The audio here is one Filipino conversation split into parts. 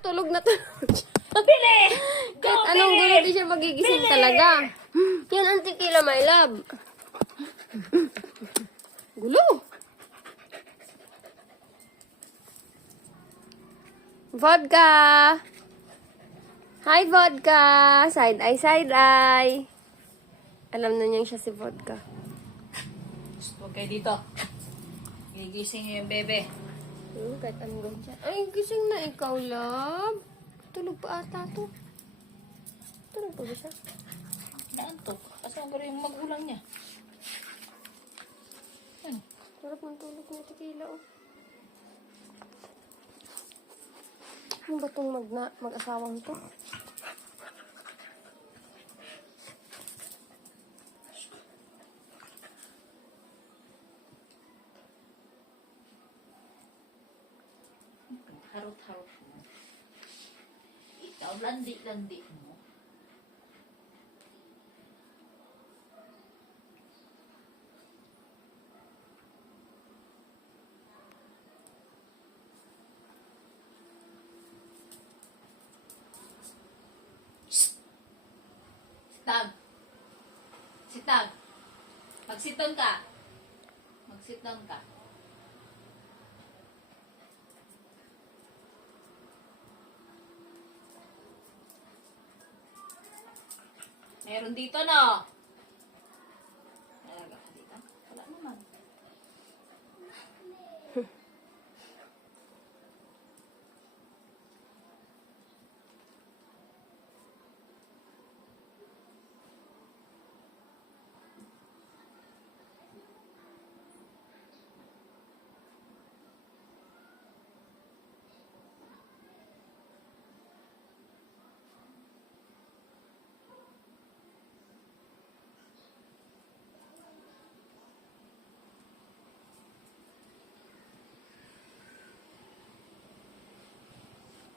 Tulog na tulog siya. Kahit anong gulo, di siya magigising talaga. Yan ang tequila, my love. Gulo. Vodka. Hi, vodka. Side eye, side eye. Alam na niya siya si vodka. Huwag kayo dito. Gigising niyo yung bebe. Kahit anong gawin siya. Ay, gising na ikaw, love. Tulog pa ata to. Tulog pa ba siya? Naantok. Kasama ko rin yung magulang niya. Ano? Sarap ng tulog ng tequila, oh. Ano ba itong mag-asawang to? Harot-harot mo. Ikaw, landi-landi mo. Sitag. Sitag. Magsitong ka. Magsitong ka. Meron dito, no? Talaga ka dito? Wala naman.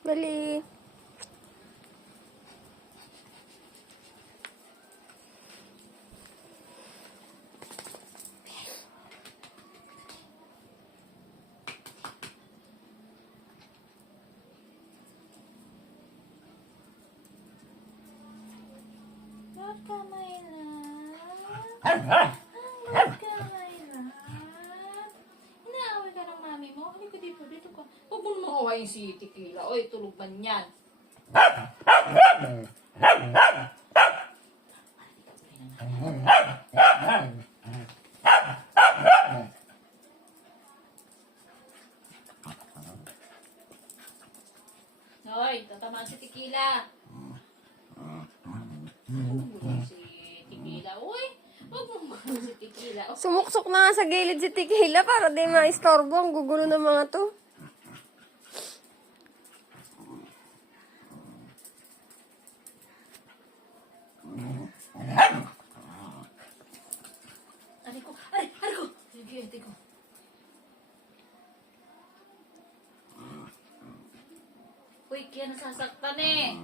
Dali. Ba't ka may love? Ba't ka may love? Inaaway ka ng mami mo? Halika dito, dito ka. Huwag mo naman awayin si Tequila. Oy, tulog ba niyan? Hoy, tatamaan si Tequila. Si Tequila. Uy, huwag mo si Tequila. Sumuksok na nga sa gilid si tequila para di ma-istorbo. Ang gugulo ng mga to. Aray ko, aray ko. Sige, aray ko. Uy, kaya nasasaktan eh.